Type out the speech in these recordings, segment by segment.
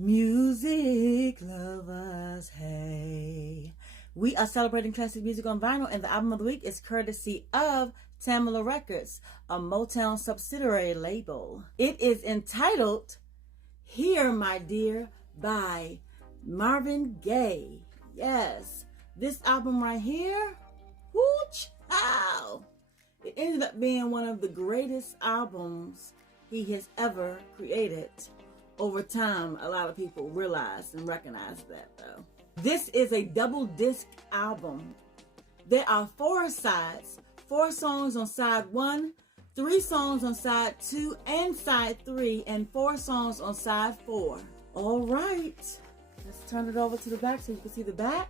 Music lovers, hey. We are celebrating classic music on vinyl, and the album of the week is courtesy of Tamala Records, a Motown subsidiary label. It is entitled Here, My Dear by Marvin Gaye. Yes, this album right here, whoo-chow! It ended up being one of the greatest albums he has ever created. Over time, a lot of people realized and recognized that, though. This is a double disc album. There are 4 sides, 4 songs on side 1, 3 songs on side 2 and side 3, and 4 songs on side 4. All right, let's turn it over to the back so you can see the back.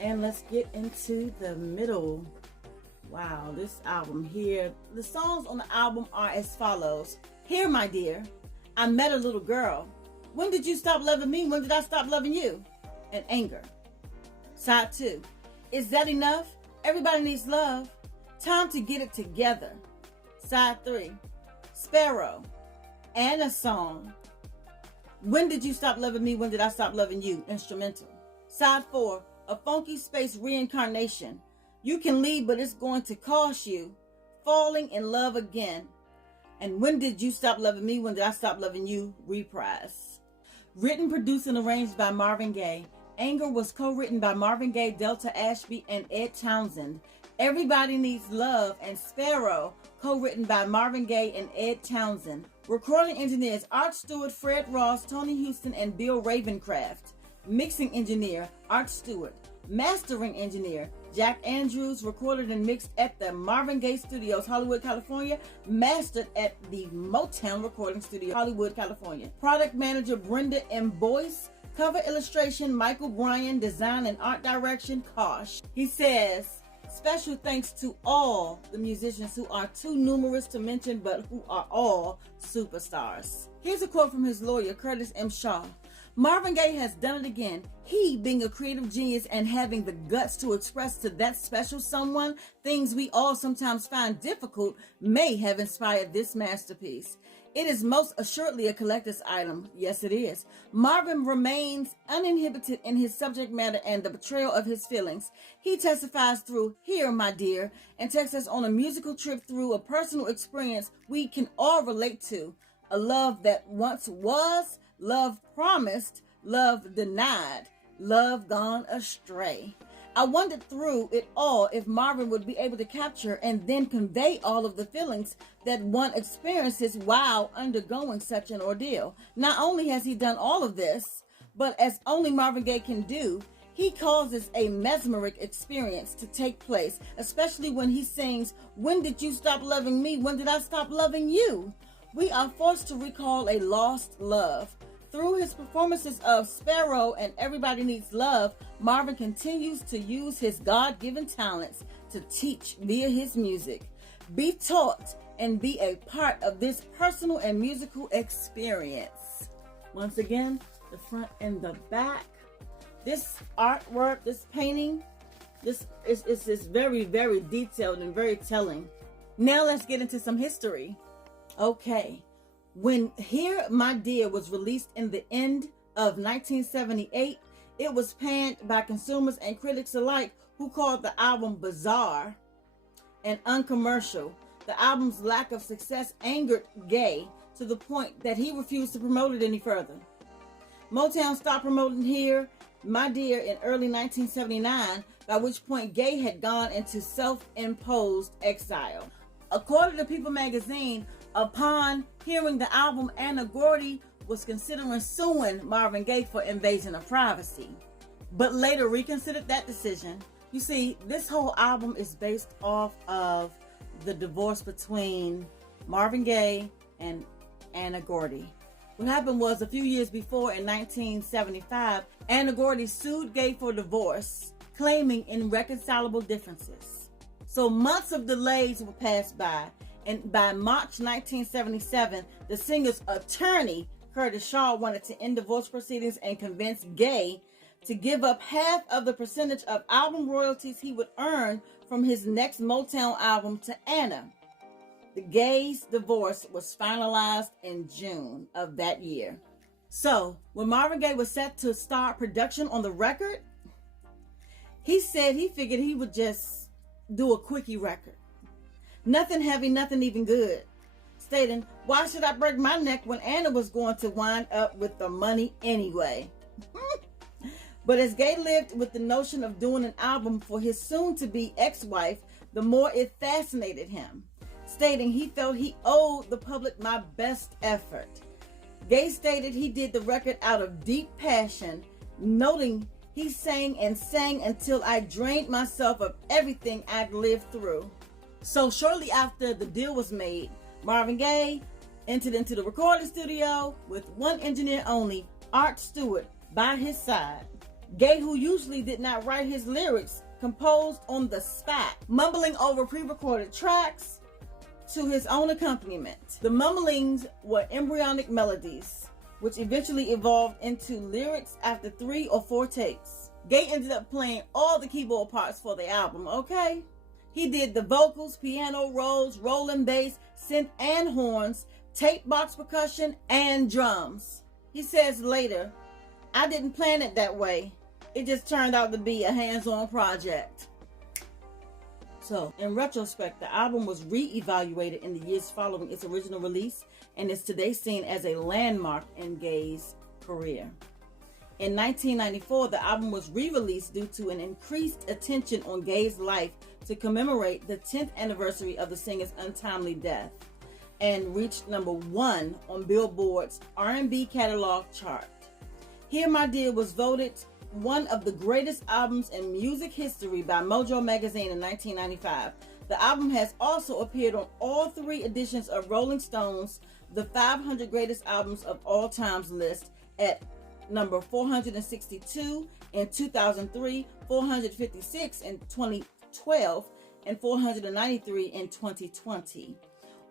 And let's get into the middle. Wow, this album here. The songs on the album are as follows. Here, My Dear. I Met a Little Girl. When Did You Stop Loving Me? When Did I Stop Loving You? And Anger. Side 2. Is That Enough? Everybody Needs Love. Time to Get It Together. Side 3. Sparrow. And a Song. When Did You Stop Loving Me? When Did I Stop Loving You? Instrumental. Side 4. A Funky Space Reincarnation. You Can Leave, but It's Going to Cost You. Falling in Love Again. And When Did You Stop Loving Me? When Did I Stop Loving You? Reprise. Written, produced, and arranged by Marvin Gaye. Anger was co-written by Marvin Gaye, Delta Ashby, and Ed Townsend. Everybody Needs Love and Sparrow, co-written by Marvin Gaye and Ed Townsend. Recording engineers Art Stewart, Fred Ross, Tony Houston, and Bill Ravencraft. Mixing engineer Art Stewart. Mastering engineer Jack Andrews. Recorded and mixed at the Marvin Gaye Studios, Hollywood, California. Mastered at the Motown Recording Studio, Hollywood, California. Product manager Brenda M. Boyce. Cover illustration Michael Bryan. Design and art direction Kosh. He says, special thanks to all the musicians who are too numerous to mention, but who are all superstars. Here's a quote from his lawyer, Curtis M. Shaw. Marvin Gaye has done it again. He, being a creative genius and having the guts to express to that special someone things we all sometimes find difficult, may have inspired this masterpiece. It is most assuredly a collector's item. Yes, it is. Marvin remains uninhibited in his subject matter and the betrayal of his feelings. He testifies through Here, My Dear, and takes us on a musical trip through a personal experience we can all relate to. A love that once was, love promised, love denied, love gone astray. I wondered through it all if Marvin would be able to capture and then convey all of the feelings that one experiences while undergoing such an ordeal. Not only has he done all of this, but as only Marvin Gaye can do, he causes a mesmeric experience to take place, especially when he sings, When Did You Stop Loving Me? When Did I Stop Loving You? We are forced to recall a lost love. Through his performances of Sparrow and Everybody Needs Love, Marvin continues to use his God-given talents to teach via his music. Be taught and be a part of this personal and musical experience. Once again, the front and the back. This artwork, this painting, this is very, very detailed and very telling. Now let's get into some history. Okay. When Here, My Dear was released in the end of 1978, it was panned by consumers and critics alike, who called the album bizarre and uncommercial. The album's lack of success angered Gaye to the point that he refused to promote it any further. Motown stopped promoting Here, My Dear in early 1979, by which point Gaye had gone into self-imposed exile. According to People magazine, upon hearing the album, Anna Gordy was considering suing Marvin Gaye for invasion of privacy, but later reconsidered that decision. You see, this whole album is based off of the divorce between Marvin Gaye and Anna Gordy. What happened was, a few years before, in 1975, Anna Gordy sued Gaye for divorce, claiming irreconcilable differences. So months of delays were passed by, and by March 1977, the singer's attorney, Curtis Shaw, wanted to end divorce proceedings and convince Gaye to give up half of the percentage of album royalties he would earn from his next Motown album to Anna. The Gaye's divorce was finalized in June of that year. So, when Marvin Gaye was set to start production on the record, he said he figured he would just do a quickie record. Nothing heavy, nothing even good. Stating, why should I break my neck when Anna was going to wind up with the money anyway? But as Gaye lived with the notion of doing an album for his soon-to-be ex-wife, the more it fascinated him. Stating he felt he owed the public my best effort. Gaye stated he did the record out of deep passion, noting he sang and sang until I drained myself of everything I'd lived through. So shortly after the deal was made, Marvin Gaye entered into the recording studio with one engineer only, Art Stewart, by his side. Gaye, who usually did not write his lyrics, composed on the spot, mumbling over pre-recorded tracks to his own accompaniment. The mumblings were embryonic melodies, which eventually evolved into lyrics after 3 or 4 takes. Gaye ended up playing all the keyboard parts for the album, okay? He did the vocals, piano rolls, rolling bass, synth and horns, tape box percussion, and drums. He says later, I didn't plan it that way. It just turned out to be a hands-on project. So, in retrospect, the album was re-evaluated in the years following its original release and is today seen as a landmark in Gaye's career. In 1994, the album was re-released due to an increased attention on Gaye's life to commemorate the 10th anniversary of the singer's untimely death, and reached #1 on Billboard's R&B catalog chart. Here My Dear was voted one of the greatest albums in music history by Mojo magazine in 1995. The album has also appeared on all 3 editions of Rolling Stone's The 500 Greatest Albums of All Times list at number 462 in 2003, 456 in 2012, and 493 in 2020.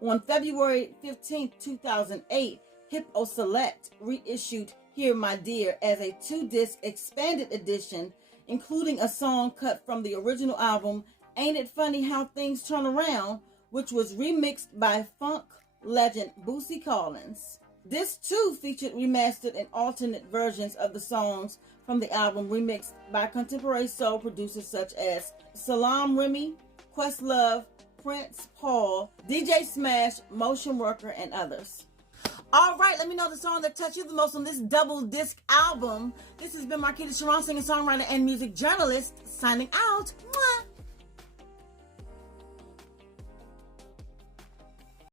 On February 15, 2008, Hippo Select reissued Here My Dear as a 2-disc expanded edition, including a song cut from the original album, Ain't It Funny How Things Turn Around, which was remixed by funk legend Bootsy Collins. This too featured remastered and alternate versions of the songs from the album, remixed by contemporary soul producers such as Salaam Remi, Questlove, Prince Paul, DJ Smash, Motion Worker, and others. All right, let me know the song that touched you the most on this double disc album. This has been Marquita, Cheron, singer, songwriter, and music journalist, signing out. Mwah!